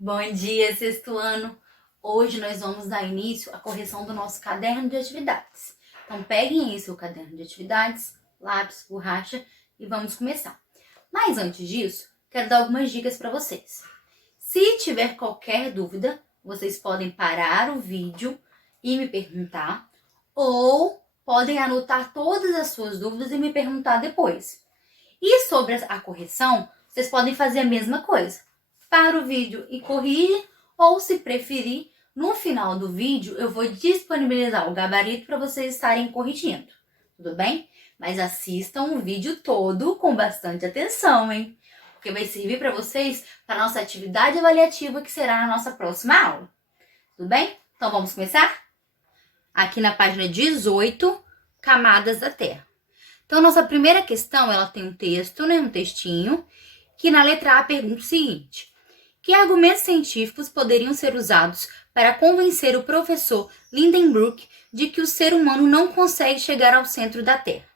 Bom dia, sexto ano! Hoje nós vamos dar início à correção do nosso caderno de atividades. Então, peguem aí seu caderno de atividades, lápis, borracha e vamos começar. Mas antes disso, quero dar algumas dicas para vocês. Se tiver qualquer dúvida, vocês podem parar o vídeo e me perguntar, ou podem anotar todas as suas dúvidas e me perguntar depois. E sobre a correção, vocês podem fazer a mesma coisa. Para o vídeo e corrige, ou se preferir, no final do vídeo eu vou disponibilizar o gabarito para vocês estarem corrigindo, tudo bem? Mas assistam o vídeo todo com bastante atenção, hein? Porque vai servir para vocês para a nossa atividade avaliativa que será na nossa próxima aula, tudo bem? Então vamos começar? Aqui na página 18, camadas da Terra. Então nossa primeira questão, ela tem um texto, um textinho, que na letra A pergunta o seguinte: que argumentos científicos poderiam ser usados para convencer o professor Lindenbrook de que o ser humano não consegue chegar ao centro da Terra?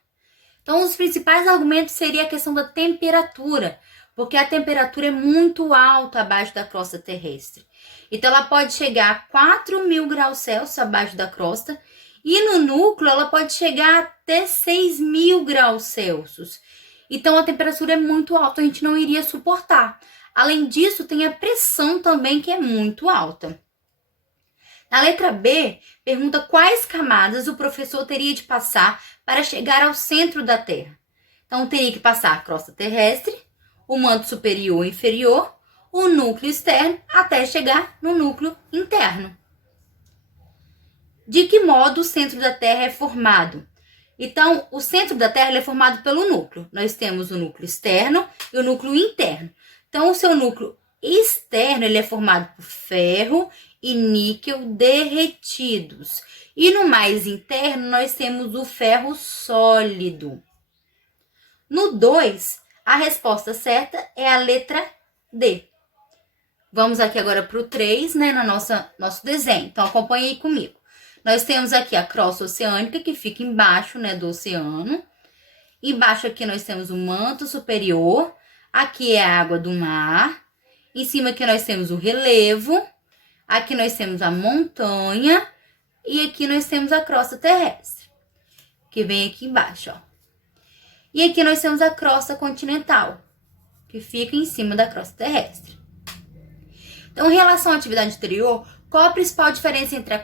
Então, os principais argumentos seria a questão da temperatura, porque a temperatura é muito alta abaixo da crosta terrestre. Então, ela pode chegar a 4.000 graus Celsius abaixo da crosta, e no núcleo ela pode chegar até 6.000 graus Celsius. Então, a temperatura é muito alta, a gente não iria suportar. Além disso, tem a pressão também, que é muito alta. Na letra B, pergunta quais camadas o professor teria de passar para chegar ao centro da Terra. Então, teria que passar a crosta terrestre, o manto superior e inferior, o núcleo externo, até chegar no núcleo interno. De que modo o centro da Terra é formado? Então, o centro da Terra é formado pelo núcleo. Nós temos o núcleo externo e o núcleo interno. Então, o seu núcleo externo ele é formado por ferro e níquel derretidos. E no mais interno, nós temos o ferro sólido. No 2, a resposta certa é a letra D. Vamos aqui agora para o 3, no nosso desenho. Então, acompanhe aí comigo. Nós temos aqui a crosta oceânica, que fica embaixo, do oceano. Embaixo aqui nós temos o manto superior. Aqui é a água do mar. Em cima aqui nós temos o relevo. Aqui nós temos a montanha. E aqui nós temos a crosta terrestre, que vem aqui embaixo, ó. E aqui nós temos a crosta continental, que fica em cima da crosta terrestre. Então, em relação à atividade anterior, qual a principal diferença entre a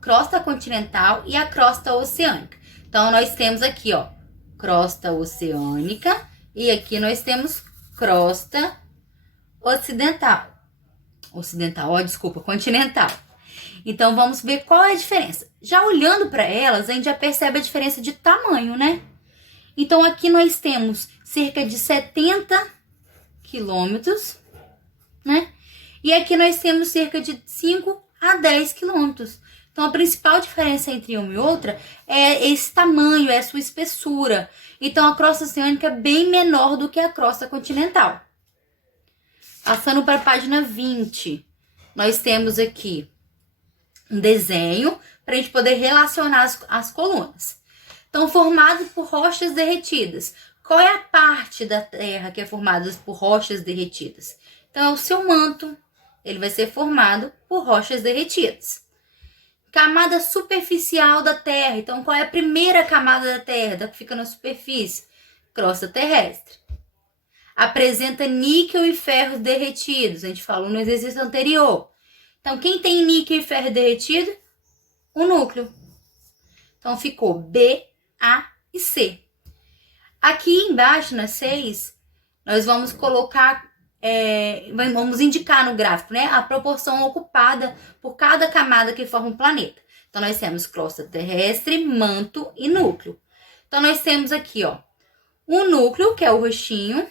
crosta continental e a crosta oceânica? Então, nós temos aqui, ó, crosta oceânica e aqui nós temos crosta continental. Então, vamos ver qual é a diferença. Já olhando para elas, a gente já percebe a diferença de tamanho, Então, aqui nós temos cerca de 70 quilômetros, E aqui nós temos cerca de 5 a 10 quilômetros. Então, a principal diferença entre uma e outra é esse tamanho, é a sua espessura. Então, a crosta oceânica é bem menor do que a crosta continental. Passando para a página 20, nós temos aqui um desenho para a gente poder relacionar as colunas. Então, formado por rochas derretidas. Qual é a parte da Terra que é formada por rochas derretidas? Então, é o seu manto. Ele vai ser formado por rochas derretidas. Camada superficial da Terra. Então, qual é a primeira camada da Terra? Da que fica na superfície? Crosta terrestre. Apresenta níquel e ferro derretidos. A gente falou no exercício anterior. Então, quem tem níquel e ferro derretido? O núcleo. Então, ficou B, A e C. Aqui embaixo, na 6, nós vamos colocar, vamos indicar no gráfico, a proporção ocupada por cada camada que forma o planeta. Então, nós temos crosta terrestre, manto e núcleo. Então, nós temos aqui, ó, o núcleo, que é o roxinho,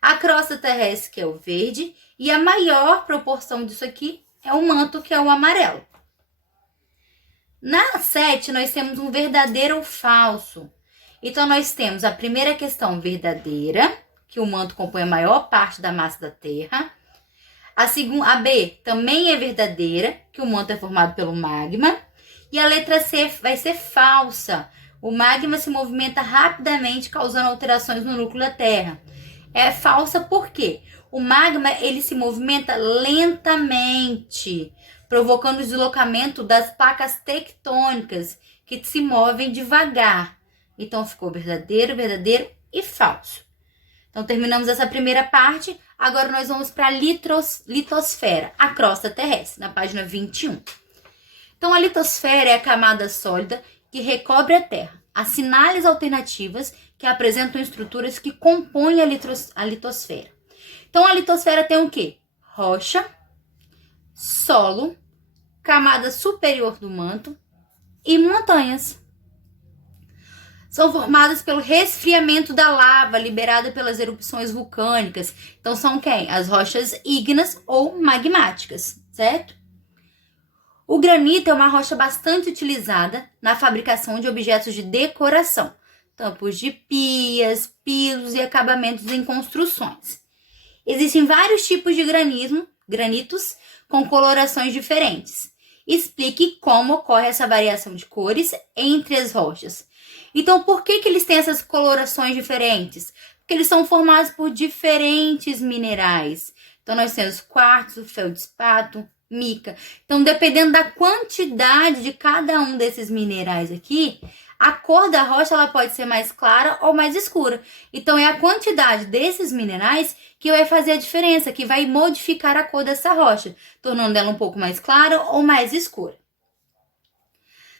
a crosta terrestre, que é o verde, e a maior proporção disso aqui é o manto, que é o amarelo. Na 7, nós temos um verdadeiro ou falso. Então, nós temos a primeira questão verdadeira, que o manto compõe a maior parte da massa da Terra. A B também é verdadeira, que o manto é formado pelo magma. E a letra C vai ser falsa. O magma se movimenta rapidamente, causando alterações no núcleo da Terra. É falsa por quê? O magma, ele se movimenta lentamente, provocando o deslocamento das placas tectônicas, que se movem devagar. Então, ficou verdadeiro, verdadeiro e falso. Então, terminamos essa primeira parte. Agora, nós vamos para a litosfera, a crosta terrestre, na página 21. Então, a litosfera é a camada sólida que recobre a Terra. Há sinais alternativas que apresentam estruturas que compõem a litosfera. Então, a litosfera tem o quê? Rocha, solo, camada superior do manto e montanhas. São formadas pelo resfriamento da lava liberada pelas erupções vulcânicas. Então, são quem? As rochas ígneas ou magmáticas, certo? O granito é uma rocha bastante utilizada na fabricação de objetos de decoração, tampos de pias, pisos e acabamentos em construções. Existem vários tipos de granitos com colorações diferentes. Explique como ocorre essa variação de cores entre as rochas. Então, por que eles têm essas colorações diferentes? Porque eles são formados por diferentes minerais. Então, nós temos quartzo, feldspato, mica. Então, dependendo da quantidade de cada um desses minerais aqui, a cor da rocha ela pode ser mais clara ou mais escura. Então, é a quantidade desses minerais que vai fazer a diferença, que vai modificar a cor dessa rocha, tornando ela um pouco mais clara ou mais escura.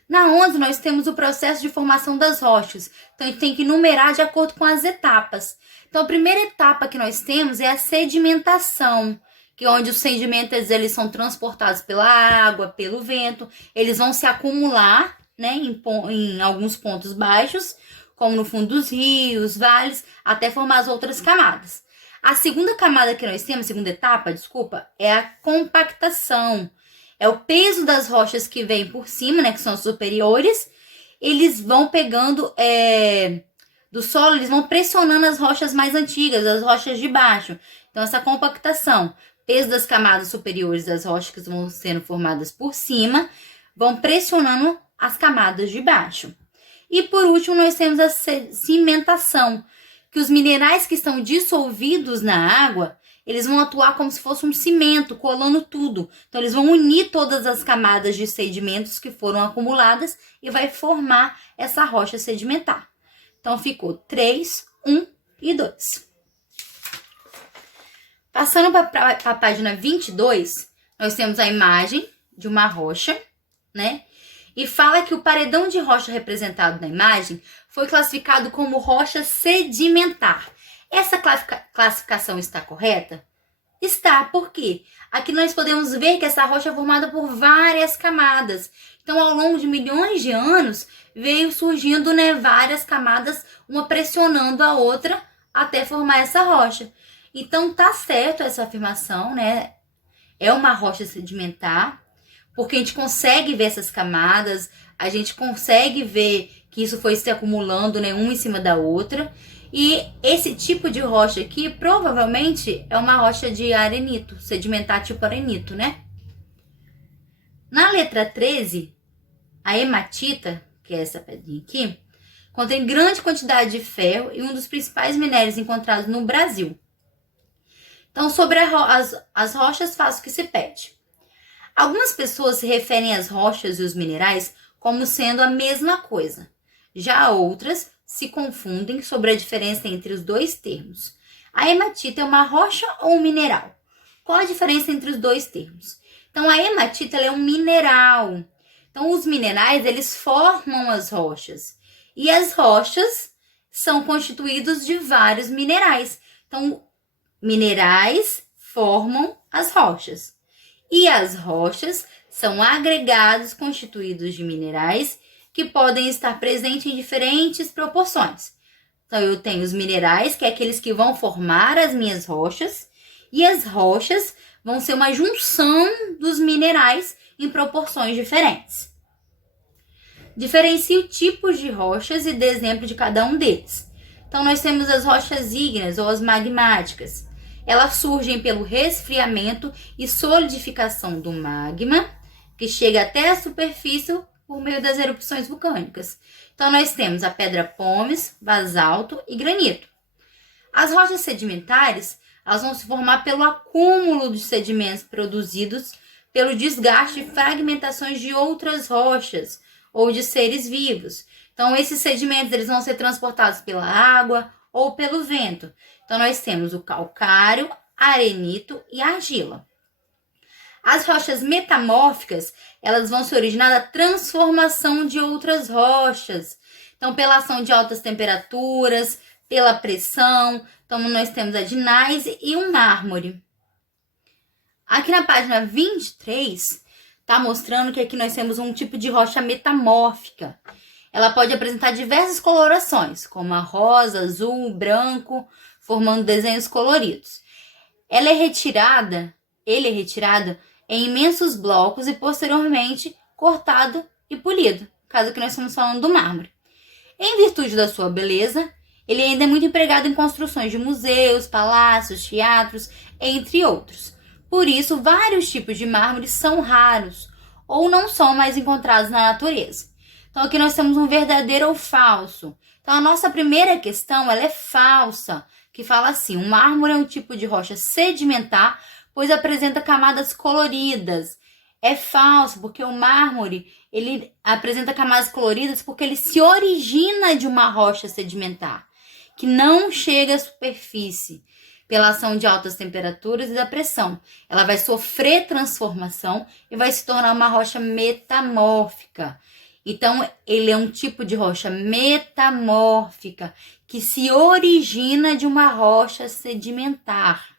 Na 11, nós temos o processo de formação das rochas. Então, a gente tem que numerar de acordo com as etapas. Então, a primeira etapa que nós temos é a sedimentação, que é onde os sedimentos eles são transportados pela água, pelo vento. Eles vão se acumular, né, em alguns pontos baixos, como no fundo dos rios, vales, até formar as outras camadas. A segunda camada que nós temos, segunda etapa, é a compactação. É o peso das rochas que vem por cima, né, que são as superiores. Eles vão pegando do solo, eles vão pressionando as rochas mais antigas, as rochas de baixo. Então, essa compactação, peso das camadas superiores das rochas que vão sendo formadas por cima, vão pressionando as camadas de baixo. E, por último, nós temos a cimentação, que os minerais que estão dissolvidos na água, eles vão atuar como se fosse um cimento, colando tudo. Então, eles vão unir todas as camadas de sedimentos que foram acumuladas e vai formar essa rocha sedimentar. Então, ficou 3, 1 e 2. Passando para a página 22, nós temos a imagem de uma rocha, né? E fala que o paredão de rocha representado na imagem foi classificado como rocha sedimentar. Essa classificação está correta? Está, por quê? Aqui nós podemos ver que essa rocha é formada por várias camadas. Então, ao longo de milhões de anos, veio surgindo, né, várias camadas, uma pressionando a outra até formar essa rocha. Então, tá certo essa afirmação, né? É uma rocha sedimentar, porque a gente consegue ver essas camadas, a gente consegue ver que isso foi se acumulando, né, uma em cima da outra. E esse tipo de rocha aqui, provavelmente, é uma rocha de arenito, sedimentar tipo arenito, né? Na letra 13, a hematita, que é essa pedrinha aqui, contém grande quantidade de ferro e um dos principais minérios encontrados no Brasil. Então, sobre as rochas, faço o que se pede. Algumas pessoas se referem às rochas e os minerais como sendo a mesma coisa. Já outras se confundem sobre a diferença entre os dois termos. A hematita é uma rocha ou um mineral? Qual a diferença entre os dois termos? Então, a hematita ela é um mineral. Então, os minerais, eles formam as rochas. E as rochas são constituídos de vários minerais. Então, minerais formam as rochas. E as rochas são agregados constituídos de minerais que podem estar presentes em diferentes proporções. Então, eu tenho os minerais, que é aqueles que vão formar as minhas rochas, e as rochas vão ser uma junção dos minerais em proporções diferentes. Diferencie tipos de rochas e dê exemplo de cada um deles. Então, nós temos as rochas ígneas ou as magmáticas. Elas surgem pelo resfriamento e solidificação do magma, que chega até a superfície por meio das erupções vulcânicas. Então, nós temos a pedra pómez, basalto e granito. As rochas sedimentares, elas vão se formar pelo acúmulo de sedimentos produzidos pelo desgaste e fragmentações de outras rochas ou de seres vivos. Então, esses sedimentos eles vão ser transportados pela água ou pelo vento. Então, nós temos o calcário, arenito e argila. As rochas metamórficas, elas vão se originar da transformação de outras rochas. Então, pela ação de altas temperaturas, pela pressão. Então, nós temos a gneiss e o mármore. Aqui na página 23, está mostrando que aqui nós temos um tipo de rocha metamórfica. Ela pode apresentar diversas colorações, como a rosa, azul, branco, formando desenhos coloridos. Ele é retirado em imensos blocos e posteriormente cortado e polido, caso que nós estamos falando do mármore. Em virtude da sua beleza, ele ainda é muito empregado em construções de museus, palácios, teatros, entre outros. Por isso, vários tipos de mármore são raros ou não são mais encontrados na natureza. Então, aqui nós temos um verdadeiro ou falso. Então, a nossa primeira questão ela é falsa, que fala assim: o mármore é um tipo de rocha sedimentar, pois apresenta camadas coloridas. É falso, porque o mármore ele apresenta camadas coloridas porque ele se origina de uma rocha sedimentar, que não chega à superfície pela ação de altas temperaturas e da pressão. Ela vai sofrer transformação e vai se tornar uma rocha metamórfica. Então, ele é um tipo de rocha metamórfica que se origina de uma rocha sedimentar.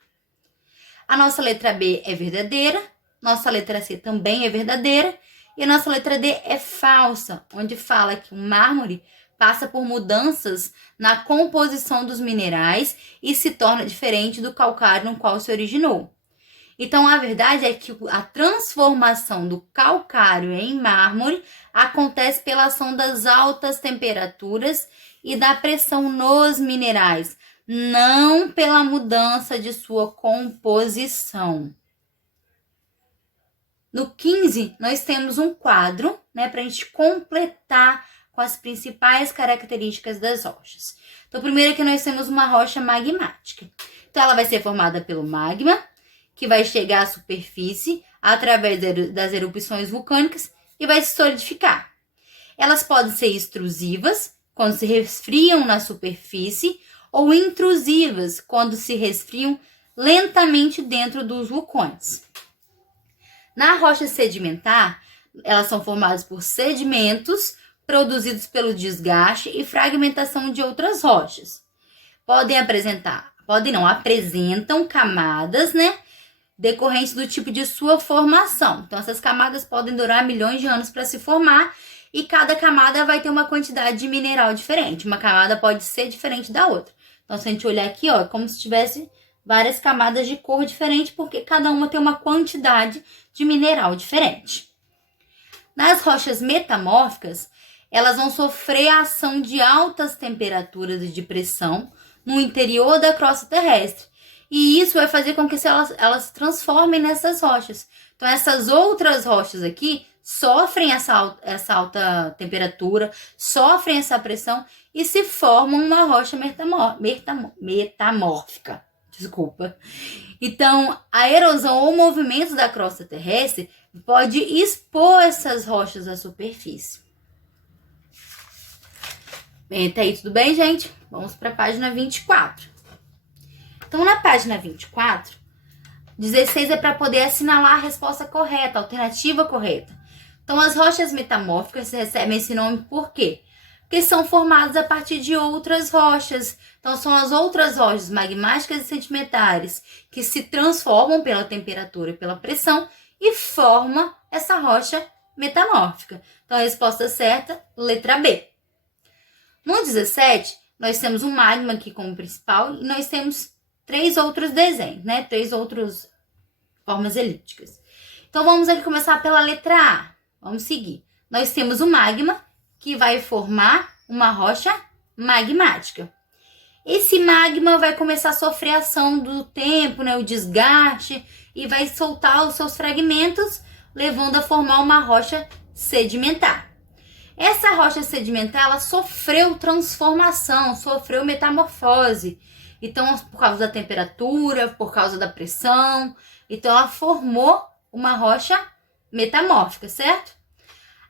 A nossa letra B é verdadeira, nossa letra C também é verdadeira e a nossa letra D é falsa, onde fala que o mármore passa por mudanças na composição dos minerais e se torna diferente do calcário no qual se originou. Então, a verdade é que a transformação do calcário em mármore acontece pela ação das altas temperaturas e da pressão nos minerais, não pela mudança de sua composição. No 15, nós temos um quadro, para a gente completar com as principais características das rochas. Então, primeiro que nós temos uma rocha magmática. Então, ela vai ser formada pelo magma, que vai chegar à superfície através das erupções vulcânicas e vai se solidificar. Elas podem ser extrusivas, quando se resfriam na superfície, ou intrusivas, quando se resfriam lentamente dentro dos vulcões. Na rocha sedimentar, elas são formadas por sedimentos produzidos pelo desgaste e fragmentação de outras rochas. Apresentam camadas, decorrentes do tipo de sua formação. Então, essas camadas podem durar milhões de anos para se formar e cada camada vai ter uma quantidade de mineral diferente. Uma camada pode ser diferente da outra. Então, se a gente olhar aqui, é como se tivesse várias camadas de cor diferente, porque cada uma tem uma quantidade de mineral diferente. Nas rochas metamórficas, elas vão sofrer a ação de altas temperaturas e de pressão no interior da crosta terrestre. E isso vai fazer com que elas se transformem nessas rochas. Então, essas outras rochas aqui sofrem essa alta temperatura, sofrem essa pressão e se formam uma rocha metamórfica. Então, a erosão ou movimento da crosta terrestre pode expor essas rochas à superfície. Até aí, tudo bem, gente? Vamos para a página 24. Então, na página 24, 16 é para poder assinalar a resposta correta, a alternativa correta. Então, as rochas metamórficas recebem esse nome por quê? Porque são formadas a partir de outras rochas. Então, são as outras rochas magmáticas e sedimentares que se transformam pela temperatura e pela pressão e formam essa rocha metamórfica. Então, a resposta certa, letra B. No 17, nós temos um magma aqui como principal e nós temos 3 outros desenhos, 3 outras formas elípticas. Então, vamos aqui começar pela letra A. Vamos seguir. Nós temos o magma, que vai formar uma rocha magmática. Esse magma vai começar a sofrer a ação do tempo, o desgaste, e vai soltar os seus fragmentos, levando a formar uma rocha sedimentar. Essa rocha sedimentar, ela sofreu transformação, sofreu metamorfose. Então, por causa da temperatura, por causa da pressão, então ela formou uma rocha metamórfica, certo?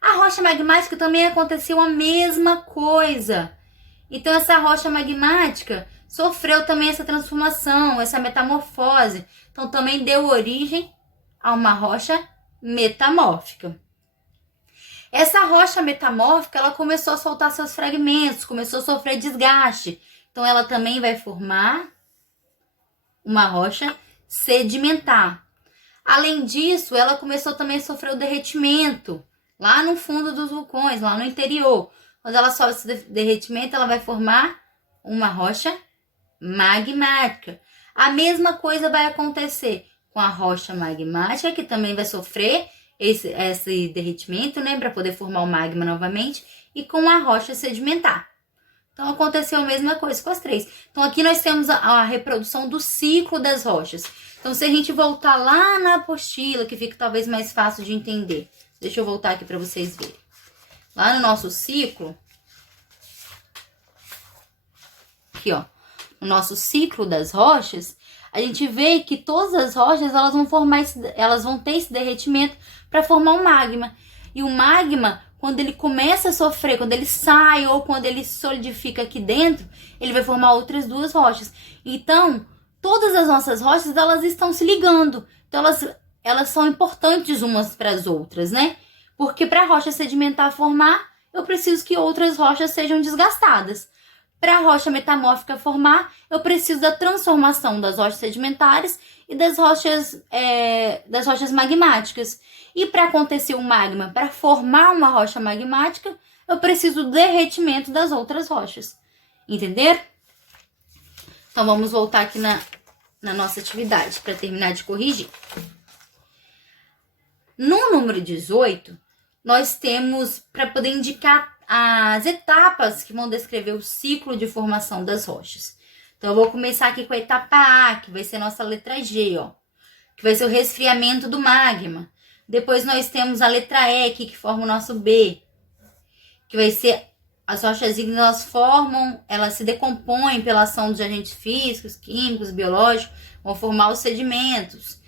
A rocha magmática também aconteceu a mesma coisa. Então, essa rocha magmática sofreu também essa transformação, essa metamorfose. Então, também deu origem a uma rocha metamórfica. Essa rocha metamórfica, ela começou a soltar seus fragmentos, começou a sofrer desgaste. Então, ela também vai formar uma rocha sedimentar. Além disso, ela começou também a sofrer o derretimento lá no fundo dos vulcões, lá no interior. Quando ela sofre esse derretimento, ela vai formar uma rocha magmática. A mesma coisa vai acontecer com a rocha magmática, que também vai sofrer esse derretimento, né, para poder formar o magma novamente, e com a rocha sedimentar. Então, aconteceu a mesma coisa com as três. Então, aqui nós temos a reprodução do ciclo das rochas. Então, se a gente voltar lá na apostila, que fica talvez mais fácil de entender. Deixa eu voltar aqui para vocês verem. Lá no nosso ciclo, aqui ó, no nosso ciclo das rochas, a gente vê que todas as rochas elas vão ter esse derretimento para formar um magma. E o magma, quando ele começa a sofrer, quando ele sai ou quando ele solidifica aqui dentro, ele vai formar outras duas rochas. Então, todas as nossas rochas, elas estão se ligando. Então, elas são importantes umas para as outras, né? Porque para a rocha sedimentar formar, eu preciso que outras rochas sejam desgastadas. Para a rocha metamórfica formar, eu preciso da transformação das rochas sedimentares e das rochas magmáticas. E para acontecer o magma, para formar uma rocha magmática, eu preciso do derretimento das outras rochas. Entenderam? Então, vamos voltar aqui na nossa atividade para terminar de corrigir. No número 18, nós temos para poder indicar as etapas que vão descrever o ciclo de formação das rochas. Então, eu vou começar aqui com a etapa A, que vai ser a nossa letra G, ó, que vai ser o resfriamento do magma. Depois nós temos a letra E, que forma o nosso B, que vai ser as rochas ígneas, elas se decompõem pela ação dos agentes físicos, químicos, biológicos, vão formar os sedimentos.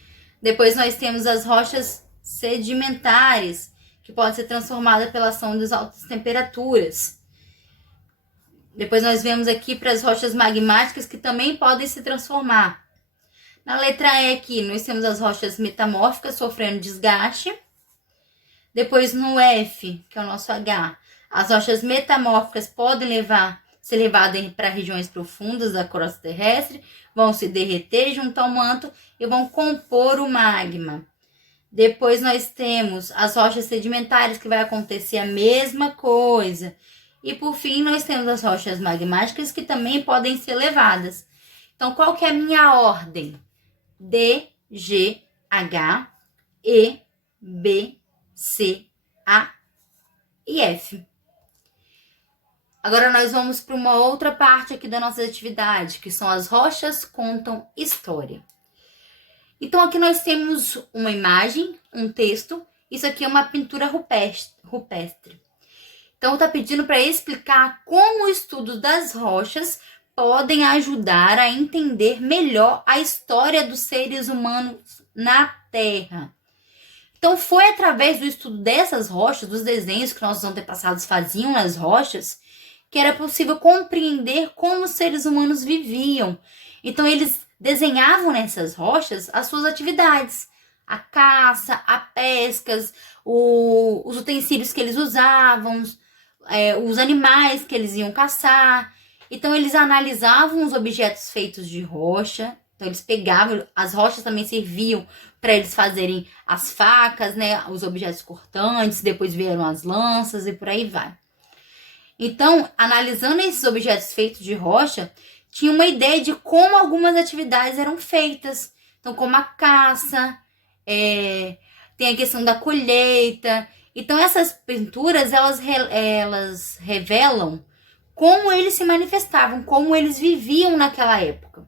Depois nós temos as rochas sedimentares, que podem ser transformadas pela ação das altas temperaturas. Depois nós vemos aqui para as rochas magmáticas, que também podem se transformar. Na letra E aqui, nós temos as rochas metamórficas sofrendo desgaste. Depois no F, que é o nosso H, as rochas metamórficas podem ser levadas para regiões profundas da crosta terrestre, vão se derreter junto ao manto e vão compor o magma. Depois nós temos as rochas sedimentares, que vai acontecer a mesma coisa. E por fim, nós temos as rochas magmáticas, que também podem ser levadas. Então, qual que é a minha ordem? D, G, H, E, B, C, A e F. Agora nós vamos para uma outra parte aqui da nossa atividade, que são as rochas contam história. Então, aqui nós temos uma imagem, um texto. Isso aqui é uma pintura rupestre. Então, está pedindo para explicar como o estudo das rochas podem ajudar a entender melhor a história dos seres humanos na Terra. Então, foi através do estudo dessas rochas, dos desenhos que nossos antepassados faziam nas rochas, que era possível compreender como os seres humanos viviam. Então, eles desenhavam nessas rochas as suas atividades. A caça, a pesca, os utensílios que eles usavam, os animais que eles iam caçar. Então, eles analisavam os objetos feitos de rocha. Então, eles pegavam, as rochas também serviam para eles fazerem as facas, né, os objetos cortantes, depois vieram as lanças e por aí vai. Então, analisando esses objetos feitos de rocha, tinha uma ideia de como algumas atividades eram feitas. Então, como a caça, tem a questão da colheita. Então, essas pinturas, elas revelam como eles se manifestavam, como eles viviam naquela época.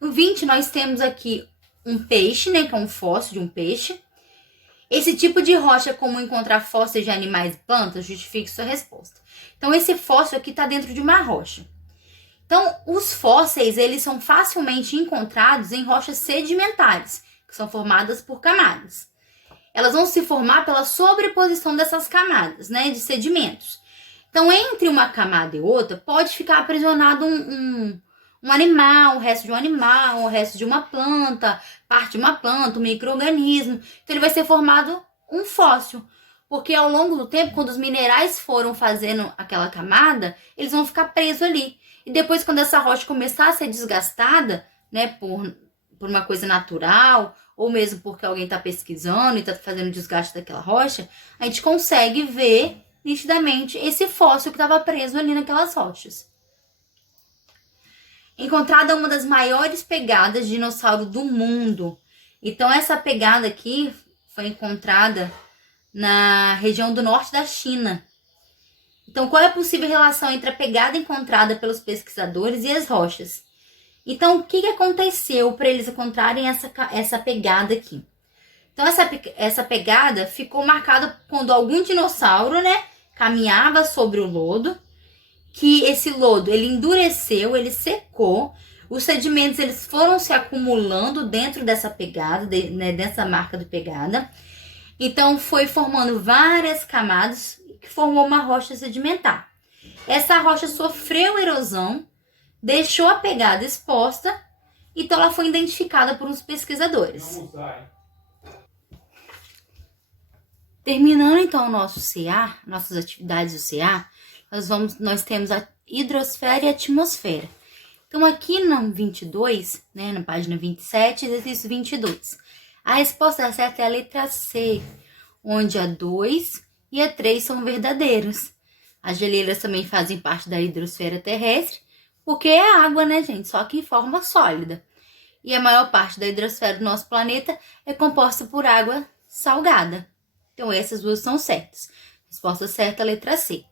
No 20, nós temos aqui um peixe, né, que é um fóssil de um peixe. Esse tipo de rocha é comum encontrar fósseis de animais e plantas? Justifique sua resposta. Então, esse fóssil aqui está dentro de uma rocha. Então, os fósseis, eles são facilmente encontrados em rochas sedimentares, que são formadas por camadas. Elas vão se formar pela sobreposição dessas camadas, né, de sedimentos. Então, entre uma camada e outra, pode ficar aprisionado um animal, o resto de um animal, o resto de uma planta, parte de uma planta, um micro-organismo. Então, ele vai ser formado um fóssil. Porque ao longo do tempo, quando os minerais foram fazendo aquela camada, eles vão ficar presos ali. E depois, quando essa rocha começar a ser desgastada, né, por uma coisa natural, ou mesmo porque alguém está pesquisando e está fazendo desgaste daquela rocha, a gente consegue ver nitidamente esse fóssil que estava preso ali naquelas rochas. Encontrada uma das maiores pegadas de dinossauro do mundo. Então, essa pegada aqui foi encontrada na região do norte da China. Então, qual é a possível relação entre a pegada encontrada pelos pesquisadores e as rochas? Então, o que aconteceu para eles encontrarem essa pegada aqui? Então, essa pegada ficou marcada quando algum dinossauro, né, caminhava sobre o lodo, que esse lodo, ele endureceu, ele secou, os sedimentos, eles foram se acumulando dentro dessa pegada, né, dessa marca de pegada. Então, foi formando várias camadas, que formou uma rocha sedimentar. Essa rocha sofreu erosão, deixou a pegada exposta, então ela foi identificada por uns pesquisadores. Terminando então o nosso CA, nossas atividades do CA, nós temos a hidrosfera e a atmosfera. Então aqui no 22, né, na página 27, exercício 22. A resposta certa é a letra C, onde a 2 e a 3 são verdadeiros. As geleiras também fazem parte da hidrosfera terrestre, porque é água, né, gente? Só que em forma sólida. E a maior parte da hidrosfera do nosso planeta é composta por água salgada. Então, essas duas são certas. Resposta certa, a letra C.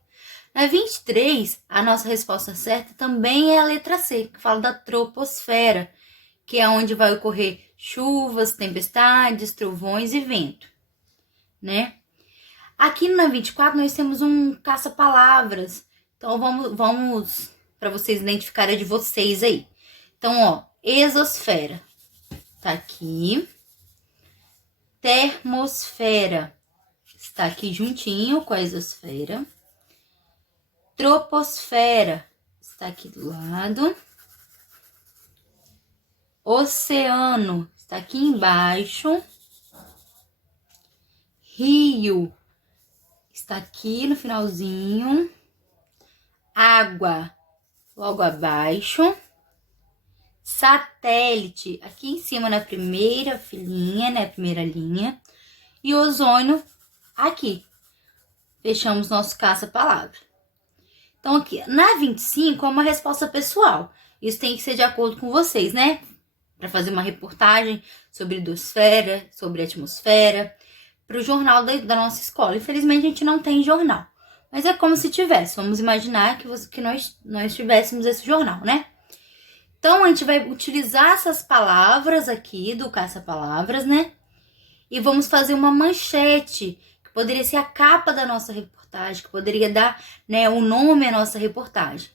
Na 23, a nossa resposta certa também é a letra C, que fala da troposfera, que é onde vai ocorrer chuvas, tempestades, trovões e vento, né? Aqui na 24 nós temos um caça-palavras. Então vamos para vocês identificarem de vocês aí. Então, ó, exosfera tá aqui. Termosfera está aqui juntinho com a exosfera. Troposfera está aqui do lado. Oceano está aqui embaixo. Rio está aqui no finalzinho. Água logo abaixo. Satélite aqui em cima na primeira filinha, né? Primeira linha. E ozônio aqui. Fechamos nosso caça-palavra. Então aqui, na 25 é uma resposta pessoal. Isso tem que ser de acordo com vocês, né? Para fazer uma reportagem sobre hidrosfera, sobre atmosfera, para o jornal da nossa escola. Infelizmente a gente não tem jornal. Mas é como se tivesse. Vamos imaginar que nós tivéssemos esse jornal, né? Então, a gente vai utilizar essas palavras aqui do caça-palavras, né? E vamos fazer uma manchete, que poderia ser a capa da nossa reportagem, que poderia dar, né, o nome à nossa reportagem.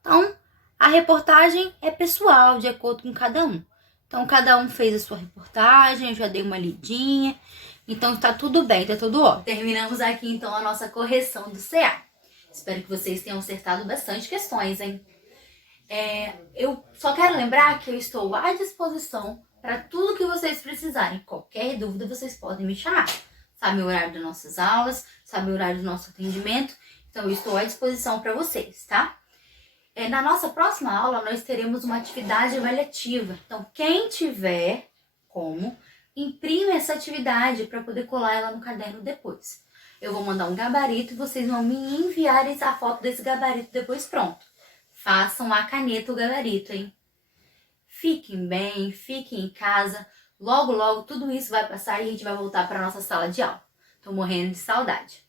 Então, a reportagem é pessoal, de acordo com cada um. Então, cada um fez a sua reportagem, eu já dei uma lidinha. Então, tá tudo bem, tá tudo ótimo. Terminamos aqui, então, a nossa correção do CA. Espero que vocês tenham acertado bastante questões, hein? Eu só quero lembrar que eu estou à disposição para tudo que vocês precisarem. Qualquer dúvida, vocês podem me chamar. Sabe o horário das nossas aulas, sabe o horário do nosso atendimento. Então, eu estou à disposição para vocês, tá? Na nossa próxima aula, nós teremos uma atividade avaliativa. Então, quem tiver como, imprime essa atividade para poder colar ela no caderno depois. Eu vou mandar um gabarito e vocês vão me enviar a foto desse gabarito depois pronto. Façam a caneta o gabarito, hein? Fiquem bem, fiquem em casa. Logo, logo, tudo isso vai passar e a gente vai voltar para nossa sala de aula. Tô morrendo de saudade.